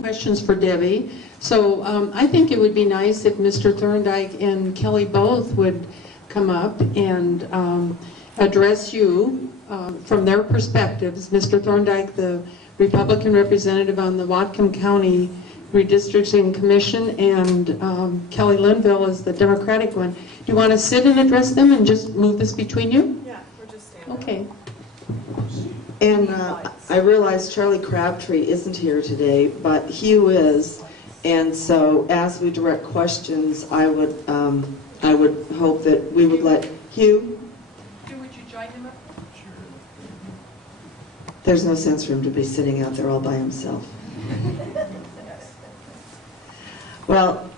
Questions for Debbie. So I think it would be nice if Mr. Thorndike and Kelli both would come up and address you from their perspectives. Mr. Thorndike, the Republican representative on the Whatcom County Redistricting Commission, and Kelli Linville is the Democratic one. Do you want to sit and address them and just move this between you? Yeah, we're just standing. Okay. And I realize Charlie Crabtree isn't here today, but Hugh is, and so as we direct questions, I would hope that we would let Hugh. Would you join him up? Sure. There's no sense for him to be sitting out there all by himself. Well,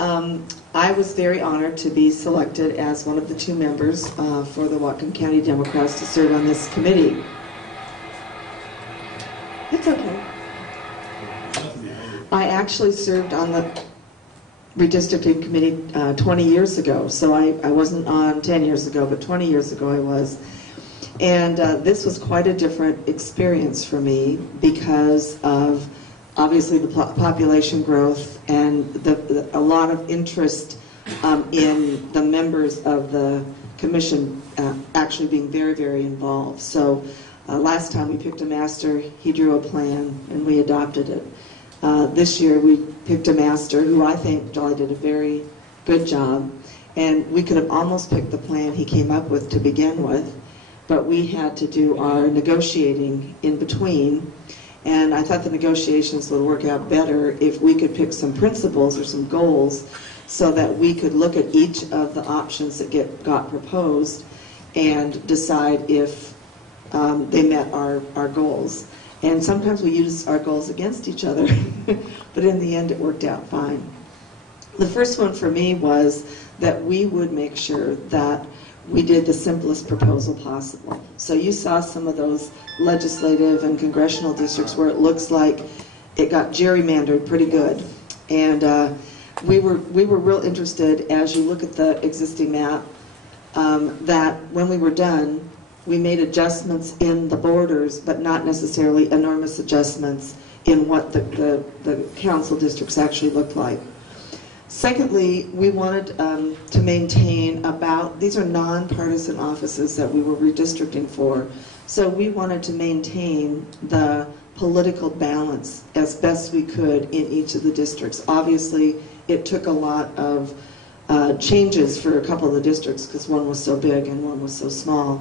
I was very honored to be selected as one of the two members for the Whatcom County Democrats to serve on this committee. It's okay. I actually served on the Redistricting Committee 20 years ago, so I wasn't on 10 years ago, but 20 years ago I was. And this was quite a different experience for me because of obviously the population growth and a lot of interest in the members of the commission actually being very, very involved. So last time we picked a master, he drew a plan, and we adopted it. This year we picked a master who I think Jolly did a very good job, and we could have almost picked the plan he came up with to begin with, but we had to do our negotiating in between, and I thought the negotiations would work out better if we could pick some principles or some goals so that we could look at each of the options that got proposed and decide if they met our goals. And sometimes we use our goals against each other, but in the end it worked out fine. The first one for me was that we would make sure that we did the simplest proposal possible. So you saw some of those legislative and congressional districts where it looks like it got gerrymandered pretty good. And we were real interested, as you look at the existing map, that when we were done, we made adjustments in the borders, but not necessarily enormous adjustments in what the council districts actually looked like. Secondly, we wanted to maintain these are nonpartisan offices that we were redistricting for, so we wanted to maintain the political balance as best we could in each of the districts. Obviously, it took a lot of changes for a couple of the districts because one was so big and one was so small.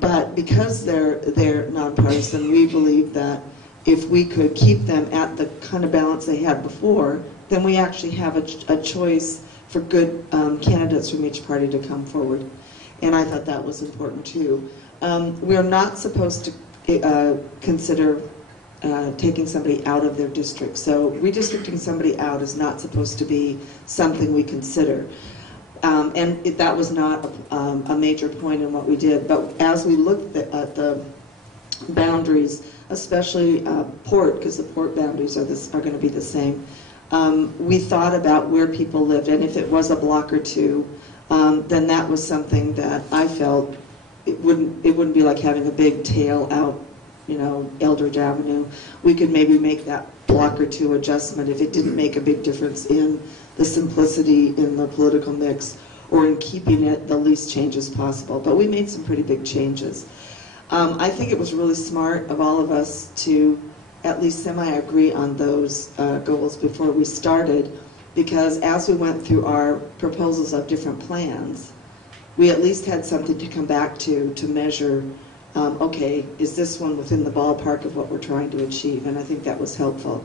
But because they're nonpartisan, we believe that if we could keep them at the kind of balance they had before, then we actually have a choice for good candidates from each party to come forward. And I thought that was important too. We are not supposed to consider taking somebody out of their district. So redistricting somebody out is not supposed to be something we consider. That was not a major point in what we did. But as we looked at the boundaries, especially port, because the port boundaries are going to be the same, we thought about where people lived, and if it was a block or two, then that was something that I felt it wouldn't be like having a big tail out, Eldridge Avenue. We could maybe make that block or two adjustment if it didn't make a big difference in the simplicity in the political mix or in keeping it the least changes possible. But we made some pretty big changes. I think it was really smart of all of us to at least semi-agree on those goals before we started, because as we went through our proposals of different plans, we at least had something to come back to measure, okay, is this one within the ballpark of what we're trying to achieve? And I think that was helpful.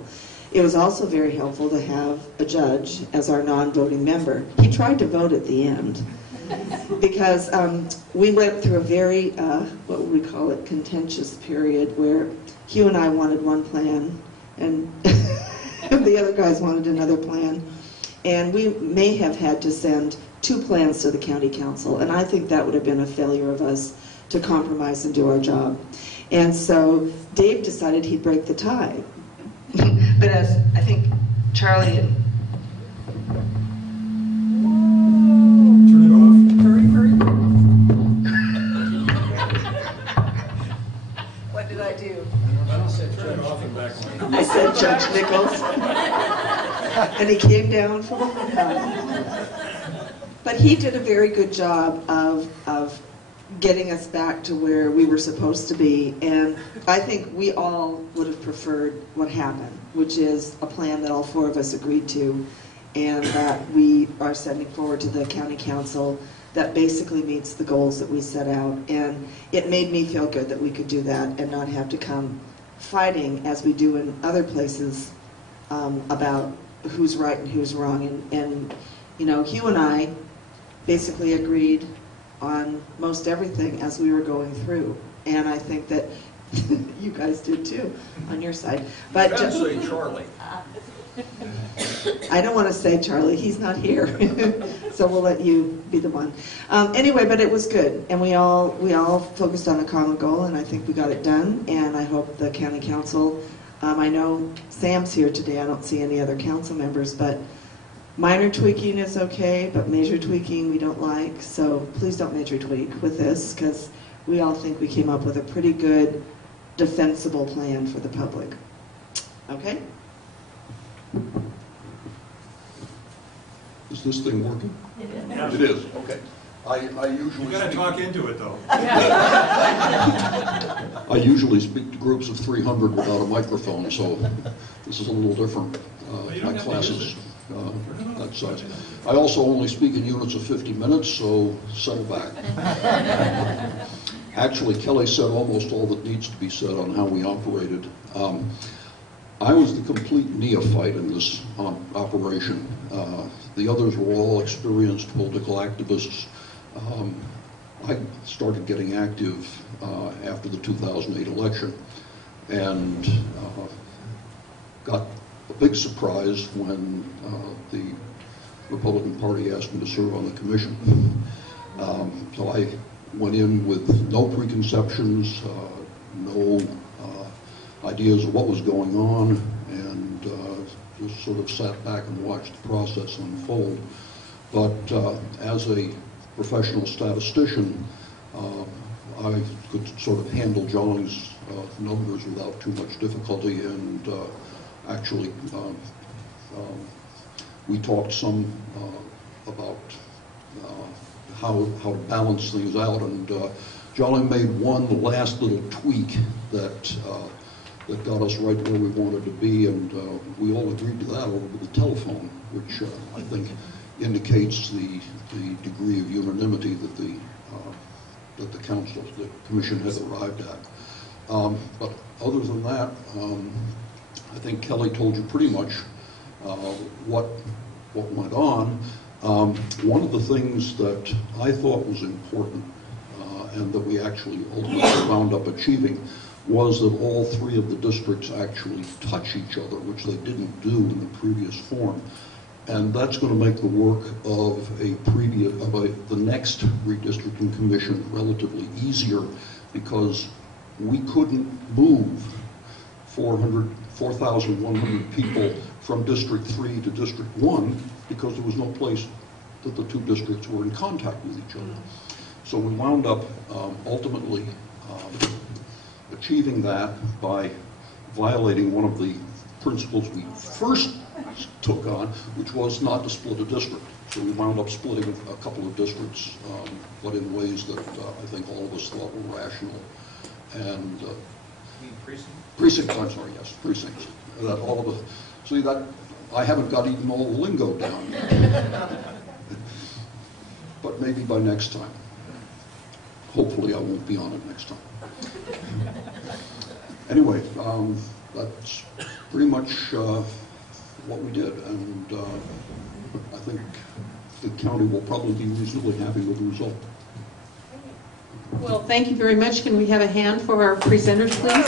It was also very helpful to have a judge as our non-voting member. He tried to vote at the end because we went through a very, what would we call it, contentious period where Hugh and I wanted one plan and the other guys wanted another plan. And we may have had to send 2 plans to the county council, and I think that would have been a failure of us to compromise and do our job. And so Dave decided he'd break the tie. But as I think Charlie and turn it off. Hurry. What did I do? I said turn it off and back on. I said Judge Nichols. And he came down from Whatcom. But he did a very good job of getting us back to where we were supposed to be. And I think we all would have preferred what happened, which is a plan that all four of us agreed to, and that we are sending forward to the county council that basically meets the goals that we set out. And it made me feel good that we could do that and not have to come fighting, as we do in other places, about who's right and who's wrong. And you know, Hugh and I basically agreed on most everything as we were going through. And I think that you guys did too, on your side. But I'd say Charlie. I don't want to say Charlie, he's not here. So we'll let you be the one. Anyway, but it was good. And we all focused on a common goal, and I think we got it done. And I hope the county council, I know Sam's here today, I don't see any other council members, but minor tweaking is okay, but major tweaking we don't like. So please don't major tweak with this, because we all think we came up with a pretty good, defensible plan for the public. Okay? Is this thing working? Yeah. It is, okay. I usually You gotta talk into it, though. I usually speak to groups of 300 without a microphone, so this is a little different. You My don't have to classes use that size. I also only speak in units of 50 minutes, so settle back. Actually, Kelli said almost all that needs to be said on how we operated. I was the complete neophyte in this operation. The others were all experienced political activists. I started getting active after the 2008 election, and got a big surprise when the Republican Party asked me to serve on the commission. So I went in with no preconceptions, no ideas of what was going on, and just sort of sat back and watched the process unfold. But as a professional statistician, I could sort of handle John's numbers without too much difficulty, and actually we talked some about how to balance things out, and Jolly made one last little tweak that got us right where we wanted to be, and we all agreed to that over the telephone, which I think indicates the degree of unanimity that the council, the commission has arrived at. But other than that, I think Kelli told you pretty much what went on. One of the things that I thought was important, and that we actually ultimately wound up achieving, was that all three of the districts actually touch each other, which they didn't do in the previous form. And that's going to make the work of the next redistricting commission relatively easier, because we couldn't move 4,100 people from District 3 to District 1 because there was no place that the two districts were in contact with each other. So we wound up ultimately achieving that by violating one of the principles we first took on, which was not to split a district. So we wound up splitting a couple of districts, but in ways that I think all of us thought were rational. And precincts, I'm sorry, yes, precincts. That all of the, see that, I haven't got even all the lingo down yet. But maybe by next time. Hopefully I won't be on it next time. Anyway, that's pretty much what we did, and I think the county will probably be reasonably happy with the result. Well, thank you very much. Can we have a hand for our presenters, please?